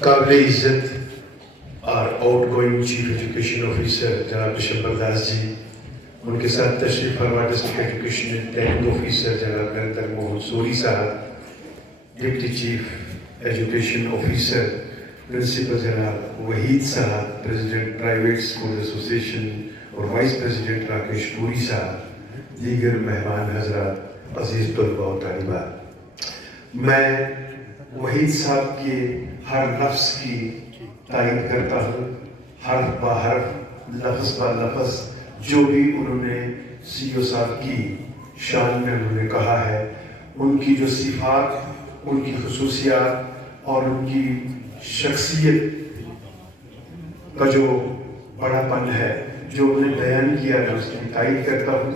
قابل عزت اور out going chief education officer جناب بشمبر داس جی، ان کے ساتھ تشریف فرما ڈسٹرکٹ ایجوکیشن ٹیکنیکل آفیسر جناب نریندر موہن سوری صاحب، deputy chief education officer principal جناب وحید صاحب، پریزیڈنٹ پرائیویٹ اسکول ایسوسیشن اور وائس پریزیڈنٹ راکیش پوری صاحب، دیگر مہمان حضرات، عزیز طلباء و طالبات، میں وحید صاحب کے ہر لفظ کی تائید کرتا ہوں، حرف با حرف، لفظ با لفظ، جو بھی انہوں نے سی او صاحب کی شان میں انہوں نے کہا ہے، ان کی جو صفات، ان کی خصوصیات اور ان کی شخصیت کا جو بڑا پن ہے جو انہوں نے بیان کیا، میں اس کی تائید کرتا ہوں۔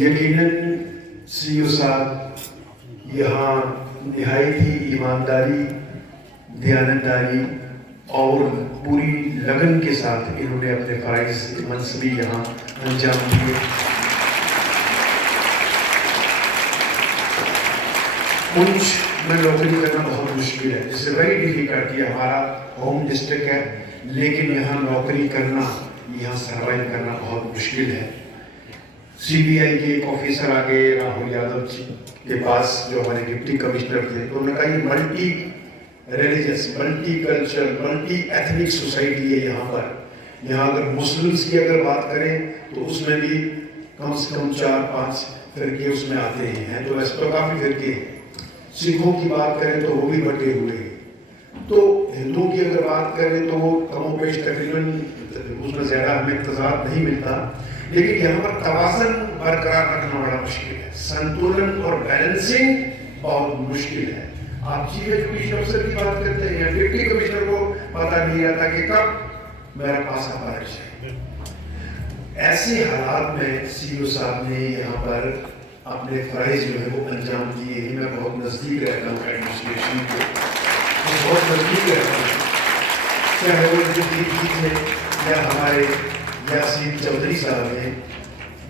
یقیناً سی او صاحب یہاں نہایت ہی ایمانداری، دیانتداری اور پوری لگن کے ساتھ انہوں نے اپنے فرائض منصبی یہاں انجام دیے۔ پونچھ میں نوکری کرنا بہت مشکل ہے، جس سے ویری ڈیفیکلٹ، یہ ہمارا ہوم ڈسٹرکٹ ہے، لیکن یہاں نوکری کرنا، یہاں سروائیو کرنا بہت مشکل ہے۔ سی بی آئی کے ایک آفیسر آگے راہل یادو جی کے پاس، جو ہمارے ڈپٹی کمشنر تھے، تو انہوں نے کہا یہ multi religious, multi culture, multi ethnic society ہے یہاں پر۔ یہاں اگر مسلمس کی اگر بات کریں تو اس میں بھی کم سے کم 4-5 فرقے اس میں آتے ہیں، تو ویسے تو کافی فرقے ہیں۔ سکھوں کی بات کریں تو وہ بھی بٹے ہوئے ہیں، تو ہندوؤں کی اگر بات کریں تو وہ کم و بیش تقریباً اس میں زیادہ ہمیں تضاد نہیں ملتا، لیکن یہاں پر توازن برقرار رکھنا بڑا مشکل ہے، سنتولن اور بیلنسنگ بہت مشکل ہے۔ آپ چیف ایجوکیشن افسر کی بات کرتے ہیں یا ڈپٹی کمشنر کو پتہ نہیں رہتا کہ کب میرا پاسا بارش ہے۔ ایسے حالات میں سی او صاحب نے یہاں پر اپنے فرائض جو ہے وہ انجام دیے ہیں۔ میں بہت نزدیک رہتا ہوں ایڈمنسٹریشن کو، میں بہت نزدیک رہتا ہوں، چاہے وہ ڈپٹی تھے یا ہمارے یاسین چودھری صاحب ہیں،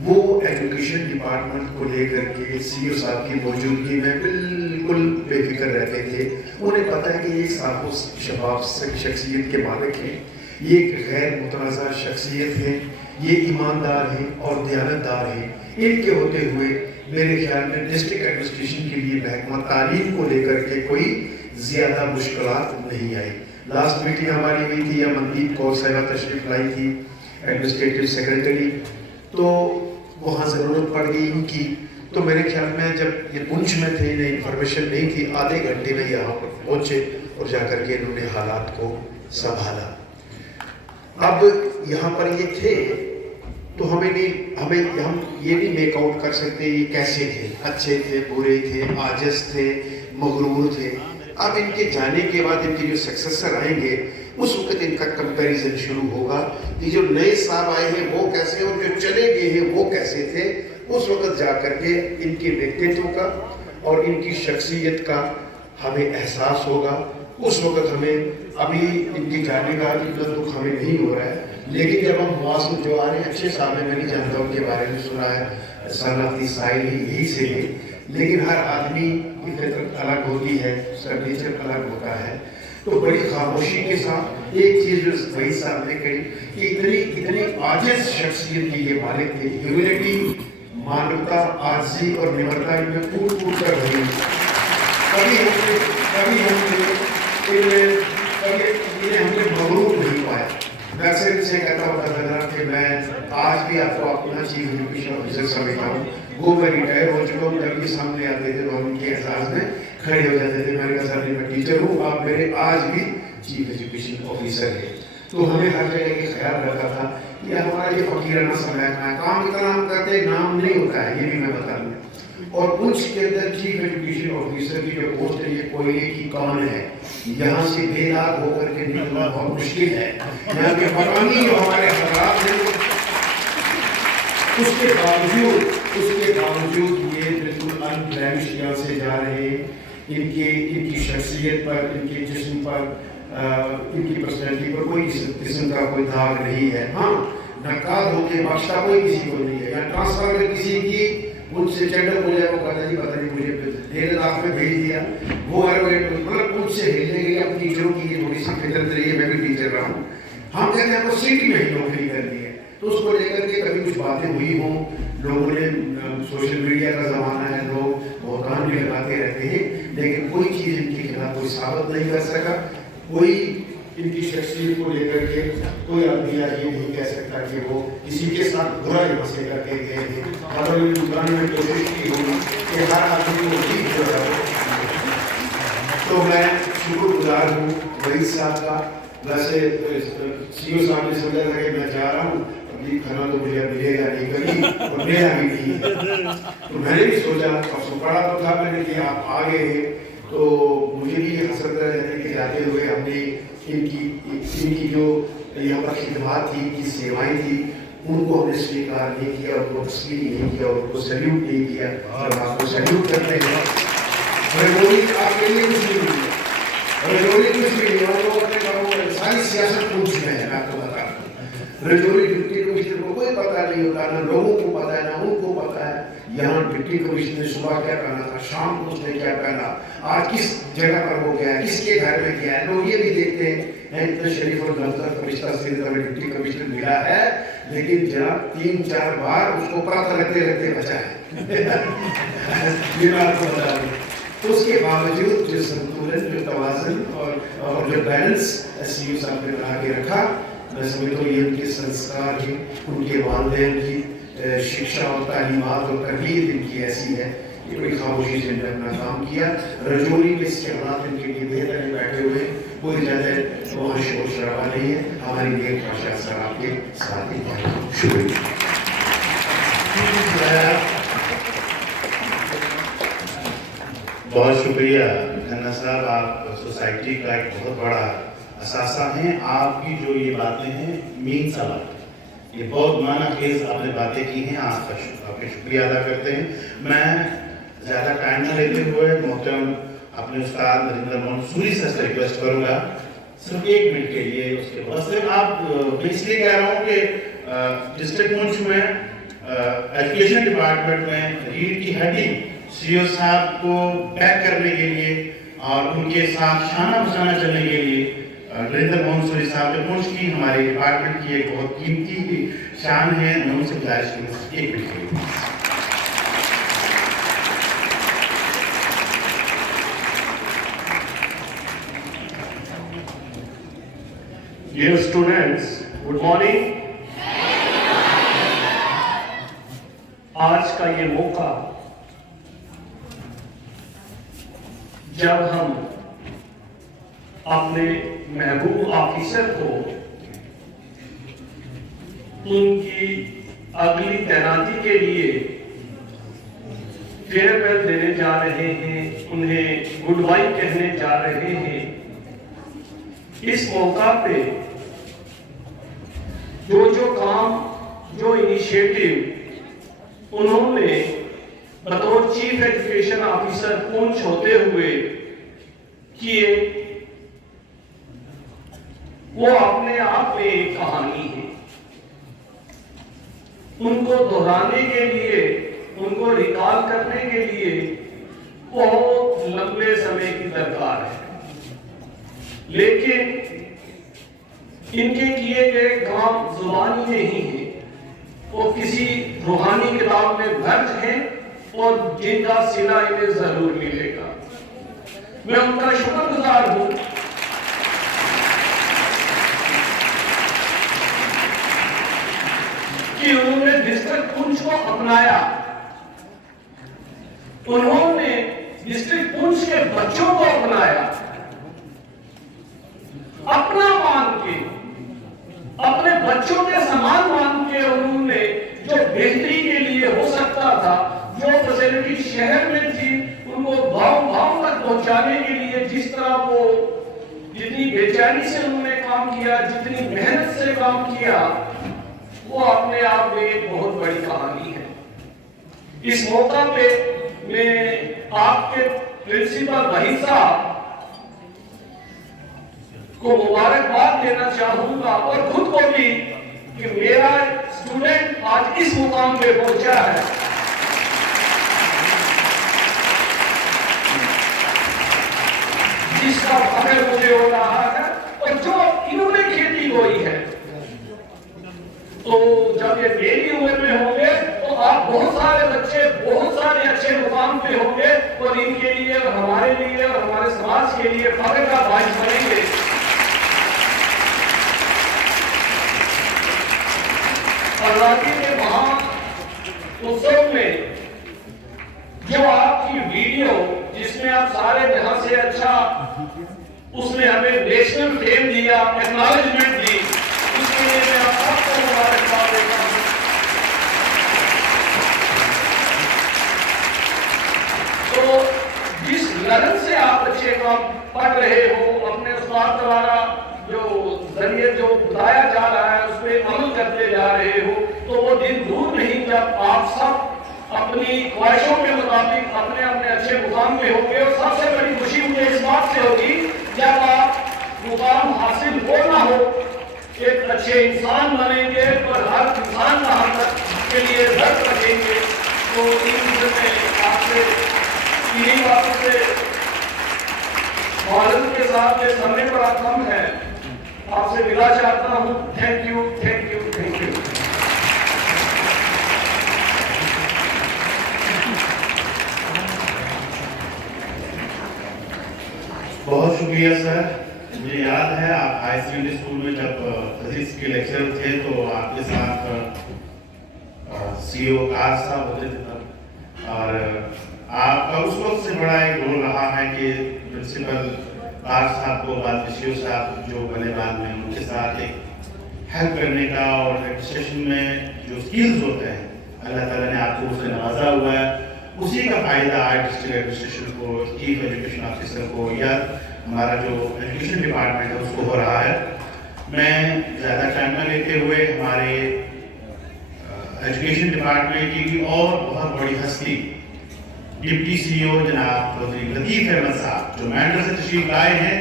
وہ ایجوکیشن ڈپارٹمنٹ کو لے کر کے سی او صاحب کی موجودگی میں بالکل بے فکر رہتے تھے۔ انہیں پتہ ہے کہ یہ صاف و شفاف شخصیت کے مالک ہیں، یہ ایک غیر متنازع شخصیت ہے، یہ ایماندار ہیں اور دیانتدار ہیں۔ ان کے ہوتے ہوئے میرے خیال میں ڈسٹرکٹ ایڈمنسٹریشن کے لیے محکمہ تعلیم کو لے کر کے کوئی زیادہ مشکلات نہیں آئی۔ لاسٹ میٹنگ ہماری ہوئی تھی، یا مندیپ کور صاحبہ تشریف لائی تھی، ایڈمنسٹریٹو سیکرٹری، تو وہاں ضرورت پڑ گئی ان کی، تو میرے خیال میں جب یہ پونچھ میں تھے، انہیں انفارمیشن نہیں تھی، آدھے گھنٹے میں یہاں پر پہنچے اور جا کر کے انہوں نے حالات کو سنبھالا۔ اب یہاں پر یہ تھے تو ہم یہ نہیں میک آؤٹ کر سکتے یہ کیسے تھے، اچھے تھے، برے تھے، عاجز تھے، مغرور تھے۔ اب ان کے جانے کے بعد ان کے جو سکسیسر آئیں گے، اس وقت ان کا کمپیریزن شروع ہوگا کہ جو نئے صاحب آئے ہیں وہ کیسے اور جو چلے گئے ہیں وہ کیسے تھے۔ اس وقت جا کر کے ان کے ویکتتو کا اور ان کی شخصیت کا ہمیں احساس ہوگا۔ اس وقت ہمیں ابھی ان کی جانے کا اتنا دکھ ہمیں نہیں ہو رہا ہے، لیکن جب ہم مواسم جو آ رہے ہیں، اچھے صاحب میں نہیں جانتا ان کے بارے میں سنا ہے، صنعتی سائل یہی سے ہے، لیکن ہر آدمی کی فطرت الگ ہوتی ہے، اس کا نیچر الگ ہوتا ہے۔ تو بڑی خاموشی کے ساتھ ایک چیز جو وہی صاحب نے کہی کہ اتنی عاجز شخصیت کے یہ مالک تھے، ہیومینٹی، مانوتا، عاجزی اور نمرتا ان میں ٹوٹ ٹوٹ کر رہی۔ کبھی ہم نے مغرور نہیں پایا۔ میں اکثر ان سے کہتا ہوں کہ میں آج بھی آپ کو اپنا چیف ایجوکیشن آفیسر سمجھتا ہوں، وہ میں ریٹائر ہو چکا ہوں، جب یہ سامنے آتے تھے تو ہم ان کے اعزاز میں کھڑے ہو جاتے تھے، میں نے کہا سر میں ٹیچر ہوں، آپ میرے آج بھی چیف ایجوکیشن آفیسر ہیں۔ تو ہمیں ہر جگہ یہ خیال رہتا تھا کہ ہمارا یہ فقیرانہ سمجھنا ہے، کام اتنا ہم کرتے ہیں، نام نہیں ہوتا ہے، یہ بھی میں بتا دوں۔ اور پونچھ کے اندر چیف ایجوکیشن آفیسر کی جو پوسٹ ہے یہ کوئلے کی کان ہے، یہاں سے بے داغ ہو کر کے نکلنا بہت مشکل ہے۔ یہاں کے مقامی جو ہمارے حضرات ہیں، اس کے باوجود یہ بالکل انبلیمشڈ یہاں سے جا رہے ہیں۔ ان کی شخصیت پر، ان کے جسم پر، ان کی پرسنالٹی پر کوئی قسم کا کوئی داغ نہیں ہے۔ ہاں، نقاد ہو کے بخشتا کوئی کسی کو نہیں ہے، یا ٹرانسفر میں کسی کی ان سے چیڈر ہو جائے، وہ کہتا ہے جی پتہ نہیں مجھے लेह लद्दाख में भेज दिया, वो हर मतलब मुझसे हिलने गई। अब टीचरों की ये थोड़ी सी फितरत रही है, मैं भी टीचर रहा हूँ। हम कहते हैं आपको सिटी में ही नौकरी करनी है, तो उसको लेकर के कभी कुछ बातें हुई हों, लोगों ने सोशल मीडिया का ज़माना है, लोग बहुतान भी लगाते रहते हैं, लेकिन कोई चीज़ इनके खिलाफ कोई साबित नहीं कर सका। कोई इनकी शख्सियत को लेकर के कोई आदमी आज ये नहीं कह सकता कि वो किसी के साथ बुरा यहाँ से करके गए थे। अगर बताने में कोशिश की होगी कि हर आदमी को ठीक हो जाए। तो मैं शुक्रगुजार हूँ वहीद साहब का। वैसे सीओ साहब ने समझा था कि मैं जा रहा हूँ, अभी खाना तो मुझे मिलेगा नहीं कभी, और मेरा भी नहीं है। तो मैंने भी सोचा, परसों पढ़ा तो था मैंने कि आप आ गए हैं, तो मुझे भी हसरत रहने के जाते हुए हमने इनकी जो यहाँ पर खिदमत थी, इनकी सेवाएं थी, उनको हमने स्वीकार नहीं किया, उनको तस्लीम नहीं किया, उनको सैल्यूट नहीं किया। और आपको सैल्यूट करते हैं। रजौरी आपके लिए कुछ नहीं है, रजौरी कुछ भी नहीं है, लोग अपने घरों सारी सियासत पूछ रहे हैं। मैं आपको बता रहा हूँ, रजौरी डिप्टी कमिश्नर को कोई पता नहीं होता, ना लोगों को पता है ना उनको पता है। यहाँ डिप्टी कमिश्नर ने सुबह क्या पहना था, शाम को उसने क्या पहना, आज किस जगह पर वो गया है, किसके घर में गया है, लोग ये भी देखते हैं। इतना शरीफ और गलत कमिश्नर से डिप्टी कमिश्नर मिला है, लेकिन जनाब 3-4 बार उसको पता रखते रखते बचा है। तो उसके बावजूद जो संतुलन, जो तवाज़ुन और जो बैलेंस सीयू साहब ने बना के रखा, मैं समझता हूँ ये उनके संस्कार ही, उनके वालिदैन की शिक्षा और तालीमात और तरबियत इनकी ऐसी है कि बड़ी खामोशी से इन्होंने अपना काम किया। रजौरी में इसके हालात इनके लिए बेहतर है, बैठे हुए कोई ज़्यादा वहाँ शोर शराबा नहीं है। हमारी नेक भाषा सर आपके साथ ही है। शुक्रिया। बहुत शुक्रिया खन्ना साहब, आप सोसाइटी का एक बहुत बड़ा असासा हैं। आपकी जो ये बातें हैं मीन सवाल, ये बहुत माना खेज आपने बातें की हैं, आपका शुक्रिया अदा करते हैं। मैं ज़्यादा टाइम न लेते हुए मोहतरम अपने उस्ताद नरेंद्र मंसूरी से रिक्वेस्ट करूँगा सिर्फ 1 मिनट के लिए। उसके बाद सिर्फ आप, मैं इसलिए कह रहा हूँ कि डिस्ट्रिक्ट पुंछ में एजुकेशन डिपार्टमेंट में रीढ़ की हड्डी सीओ साहब को बैक करने के लिए और उनके साथ शाना बशाना चलने के लिए नरेंद्र मंसूरी साहब ने पुंछ की हमारे डिपार्टमेंट की एक बहुत कीमती शान है। मैं उनसे गुजारिश करूँगा 1 मिनट के लिए। Dear students, good morning. आज का ये मौका जब हम अपने महबूब ऑफिसर को उनकी अगली तैनाती के लिए फेयरवेल देने जा रहे हैं, उन्हें गुड बाय कहने जा रहे हैं, इस मौका पे जो काम, जो इनिशिएटिव उन्होंने बतौर चीफ एजुकेशन ऑफिसर पुंछ होते हुए किए, वो अपने आप में एक कहानी है। उनको दोहराने के लिए, उनको रिकॉल करने के लिए बहुत लंबे समय की दरकार है, लेकिन इनके किए गए काम जुबानी नहीं है, वो किसी रूहानी किताब में दर्ज हैं और जिनका सिला इन्हें जरूर मिलेगा। मैं उनका शुक्रगुजार हूं कि उन्होंने डिस्ट्रिक्ट पुंछ को अपनाया, उन्होंने डिस्ट्रिक्ट पुंछ के बच्चों को अपनाया, अपना मान के, अपने बच्चों के समान मान के उन्होंने जो बेहतरी के लिए हो सकता था, जो फैसिलिटी शहर में थी, उनको गांव तक पहुंचाने के लिए जिस तरह वो जितनी बेचैनी से उन्होंने काम किया, जितनी मेहनत से काम किया, वो अपने आप में एक बहुत बड़ी कहानी है। इस मौका पे मैं आपके प्रिंसिपल वहीद साहब को मुबारकबाद देना चाहूंगा और खुद को भी कि मेरा स्टूडेंट आज इस मुकाम पे पहुंचा है। जिसका फख्र मुझे हो रहा है और जो इन्होंने खेती बोई है। तो जब ये मेरी उम्र में होंगे तो आप बहुत सारे बच्चे बहुत सारे अच्छे मुकाम पे होंगे और इनके लिए और हमारे लिए और हमारे समाज के लिए फख्र का बाइस बनेंगे। अल्लाह के महोत्सव में जो आपकी वीडियो जिसमें आप सारे जहां से अच्छा उसने हमें नेशनल फेम दिया, एक्नॉलेजमेंट दी, उसके लिए मैं आपको मुबारकबाद देता हूं। तो जिस लगन से आप अच्छे काम पढ़ रहे हो, अपने उस्ताद द्वारा जो जरिए जो बताया जा रहा है उस पर अमल करते जा रहे हो, तो वो दिन दूर नहीं जब आप सब अपनी ख्वाहिशों के मुताबिक अपने अपने अच्छे मुकाम में होंगे। और सबसे बड़ी खुशी मुझे इस बात से होगी जब आप मुकाम हासिल हो ना हो, एक अच्छे इंसान बनेंगे और हर इंसान का हक के लिए दर्द रखेंगे। तो आपसे इन्हीं बातों से मालूम के साथ ये समय बड़ा कम है, आपसे विदा चाहता हूँ। Thank you, thank you, thank you. बहुत शुक्रिया सर। मुझे याद है आप हाई सेकेंडरी स्कूल में जब फिजिक्स के लेक्चर थे तो आपके साथ सीओ कार साहब होते थे तब, और आपका उस वक्त से बड़ा एक रोल रहा है कि प्रिंसिपल कार साहब को बाद में सीओ साहब जो बने बाद में उनके साथ एक हेल्प करने का और एडमिनिस्ट्रेशन में जो स्किल्स होते हैं अल्लाह ताला ने आपको उससे नवाजा हुआ है, उसी का फायदा आज डिस्ट्रिक्ट एडमिनिस्ट्रेशन को, चीफ एजुकेशन ऑफिसर को या हमारा जो एजुकेशन डिपार्टमेंट है उसको हो रहा है। मैं ज़्यादा टाइम न लेते हुए हमारे एजुकेशन डिपार्टमेंट की और बहुत बड़ी हस्ती डिप्टी सीईओ जनाब लतीफ़ अहमद साहब जो मैंडर से तशरीफ लाए हैं,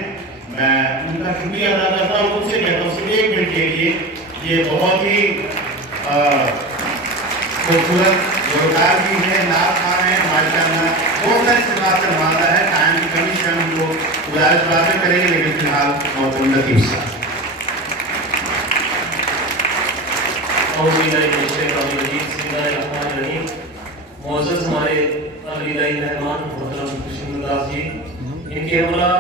मैं उनका शुक्रिया अदा करता हूँ। उनसे कहता हूँ सिर्फ 1 मिनट के लिए, ये बहुत ही खूबसूरत रोजगार भी है, नाथ खान है, माशाल्लाह बहुत सारी सिफात से नवाजा है। टाइम की कमी से हम लोग गुजारिश बातें करेंगे, लेकिन फिलहाल मोहतरम लतीफ़ साहब। मौजूद हमारे अलीदाई मेहमान मोहतरम कृष्णदास जी, इनके हमरा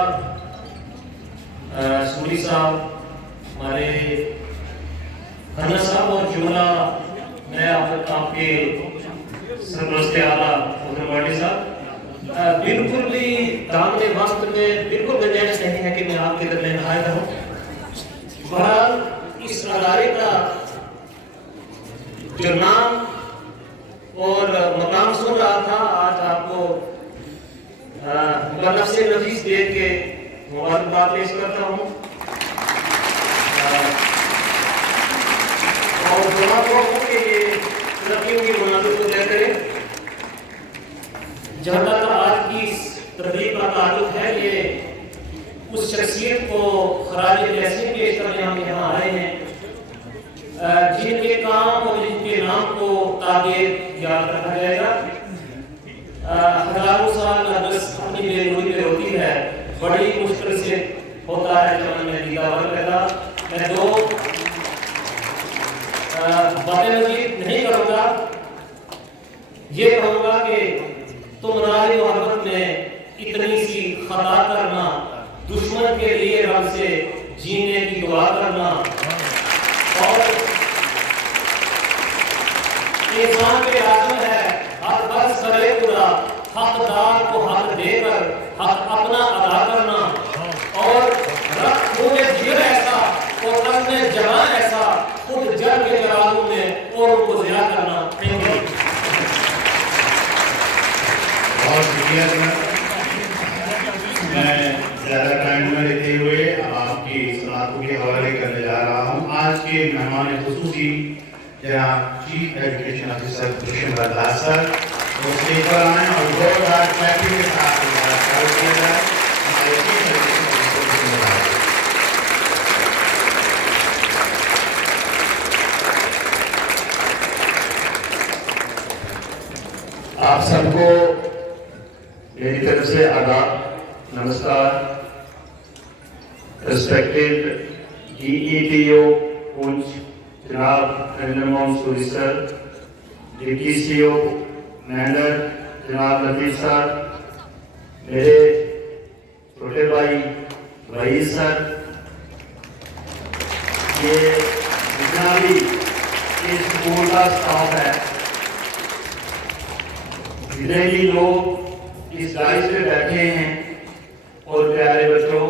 सूरी साहब, हमारे खन्ना साहब और जुमला मैं आपके सरपरस्त आला मोहतरम साहब, बिल्कुल भी दामने वक्त में बिल्कुल गुंजाइश नहीं है कि मैं आपके दरमियान हाजिर हूँ। बहरहाल इस अदारे का जो नाम और मकाम सुन रहा था, आज आपको बनफ़्से नफीस देख के मुबारकबाद पेश करता हूँ और दुआ को के ये तरक्की की मुनासिब को तय करें। जहाँ तक आज की तकरीब का ताल्लुक है, ये उस शख्सियत को खराज तहसीन पेश करने हम यहाँ आए हैं जिनके काम और जिनके नाम को तागे याद रखा जाएगा। हजारों साल अगस्त अपनी बेनूरी पे होती है, बड़ी मुश्किल से होता है जब मैं दीदार पैदा। मैं 2 बातें मजीद नहीं करूँगा, ये कहूँगा कि तुम्हारी मोहब्बत में इतनी सी खता करना, दुश्मन के लिए रब से जीने की दुआ करना और इंसान के आज़म है हर बस करे पूरा, हकदार को हक देकर हक अपना अदा करना और रख खूने जिगर ऐसा और रंग में जवान ऐसा खुद जल के जलालू में और उनको ज़िया करना। बहुत शुक्रिया जनाब। मैं ज़्यादा टाइम न लेते हुए अब आपकी समातों के हवाले करने जा रहा हूँ। आज के मेहमान खुसूसी जनाब chief education officer Krishnadas sir, वो स्टेज पर आए और जोरदार क्लैपिंग के साथ स्वागत किया जाए। हमारे चीफ एजुकेशन ऑफिसर कृष्णदास। आप सबको मेरी तरफ से आदाब, नमस्कार। respected DEPO Punch जनाब Narendra Mohan Suri sir, DTCO manner जनाब लतीफ़ सर, मेरे छोटे भाई वहीद सर, ये जितना भी इस स्कूल का स्टाफ है, जितने भी लोग इस डाइस पे बैठे हैं और प्यारे बच्चों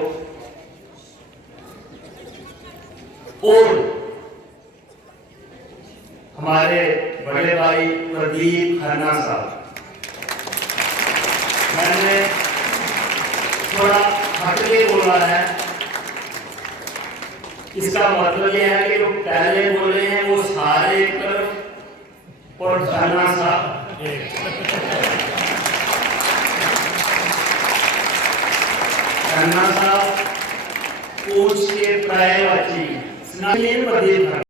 और हमारे बड़े भाई प्रदीप खन्ना साहब, मैंने थोड़ा हट के बोला है, इसका मतलब यह है कि जो पहले बोले हैं वो सारे एक तरफ और खन्ना साहब खन्ना साहब पूछ के प्रायवाची स्नातक प्रदीप